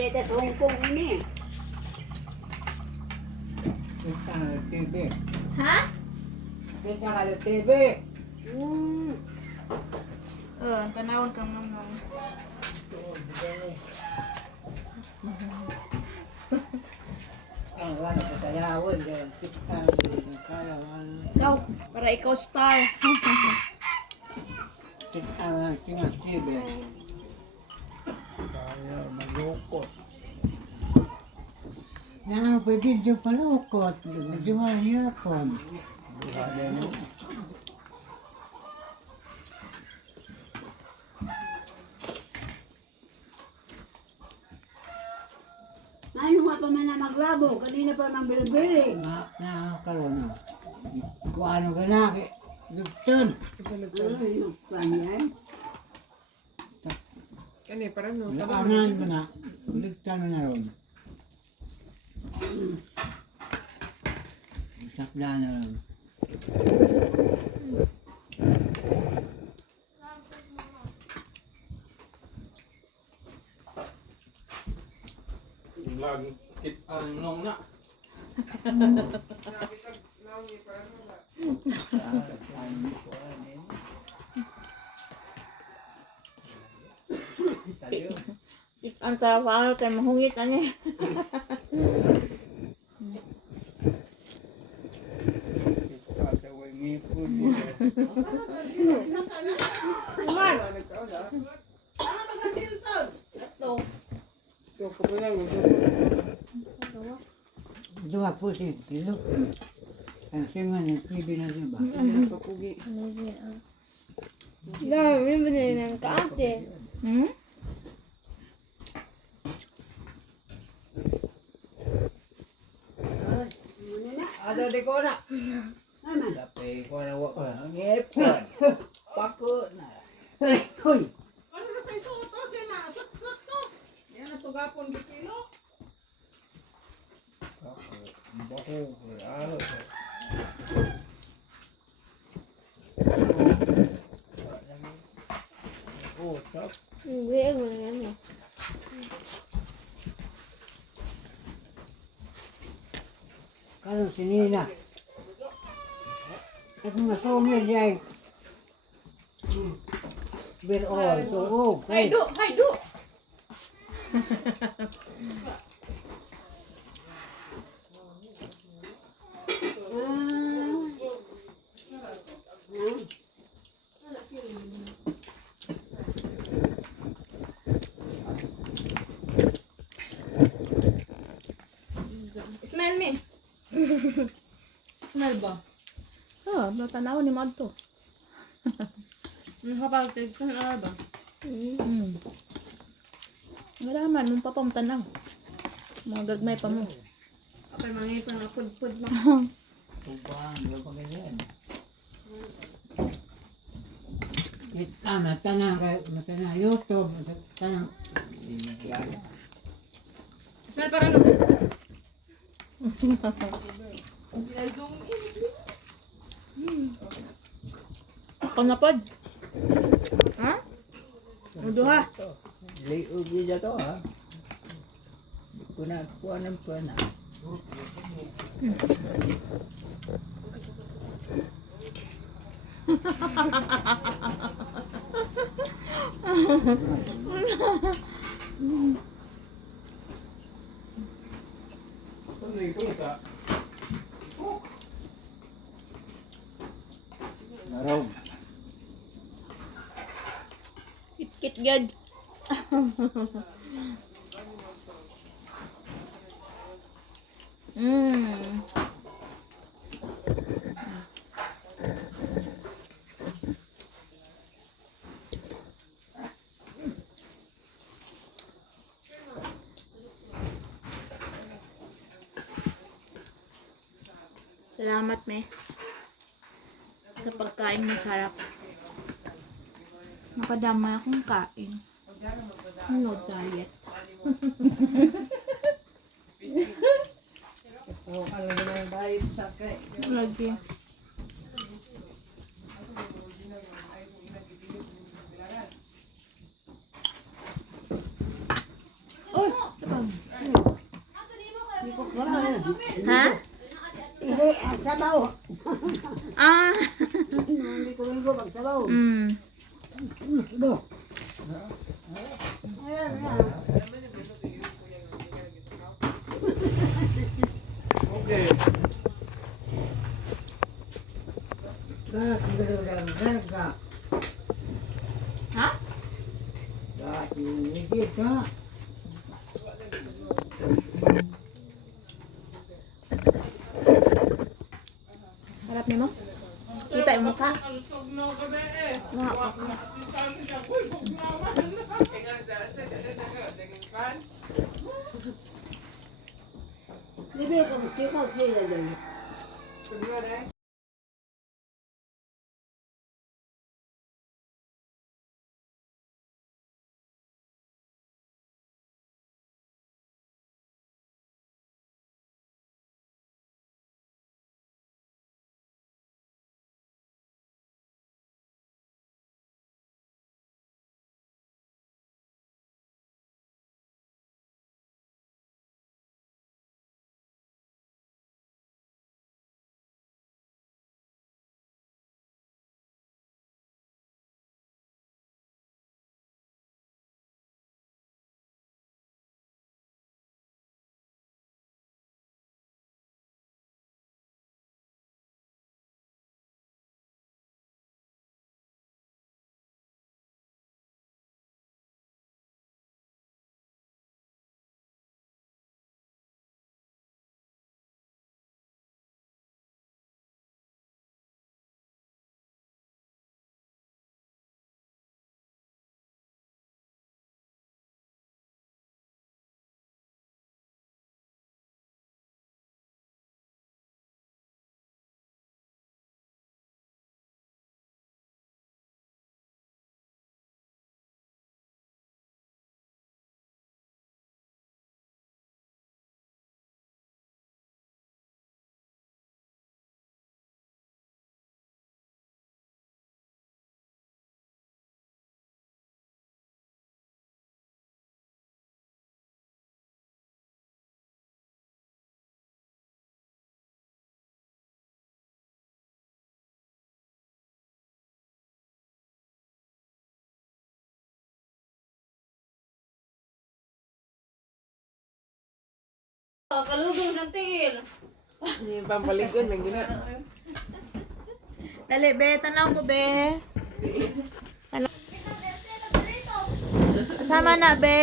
dito sa Hong Kong ini. Kita nga TV. Ha? Kita nga TV. Tanawon kang naman. Ang wala ko tayawon dyan. Kita kaya Ikaw, para ikaw star. kita nga tinga TV. Kaya malukot. Nang video palukot. Video nga yapon. Buhada mo. Ano nga pa man na maglabo? Kanina pa nang bilibili. Nakakaroon na. Kung ano ka na, lugtun. Ano yan? Kani parang no. Laanan mo na, lugtan mo na ron. Sakla na ron. Lagi kit nong na. Ang tawa tayo mahungit ani. Dua po si kilo. Ang singa ng TV na diba? Papugi. Dami ba din ng kaate? Muna na. Ada di ko na. Naman. Tapi ko na wako. Ang epon. Pako na. Hoy. Ano na sa isuot kay na sat to. Yan na tugapon di kilo. Bako. Ano? Oh, top. Hindi, ako na yan mo. Kano si Nina? At mga sumir dyan. Bir all, tuog. Haydo, haydo. Smell me. Smell ba? Natanaw ni Madto. Nakapagtig sa ano ba? Wala man, mong papam tanaw. Mga gagmay pa mo. Okay, mangipon na pud-pud na. Tubang, di pa ganyan. Matanang YouTube, matanang. Smell para no. Zoom in. Ako na pod. Ha? Duha. Liog din to ha. Di ko na kuha ng kuha na. Ano ito ta? Narong. Kit gad. Salamat, me. Sa pagkain masarap. Nakadamay akong kain. Ano, diet? Oh, alam mo na diet sa kay. Lagi. Oh, diba? Ha? Hindi, sabaw. Ah. Hindi ko rin ko pag sabaw. Mm. Ayan, ayan. Okay. Ha? Harap ni mo? Kita yung mukha. Alisog na gabi eh. Nga. Sabi niya, uy, bugnawan. Libre ka, sikaw sila dyan. Kalugong ng tingin. Yung pampalikon, may gina. Dali, be. Tanaw ko, be. Kasama na, be.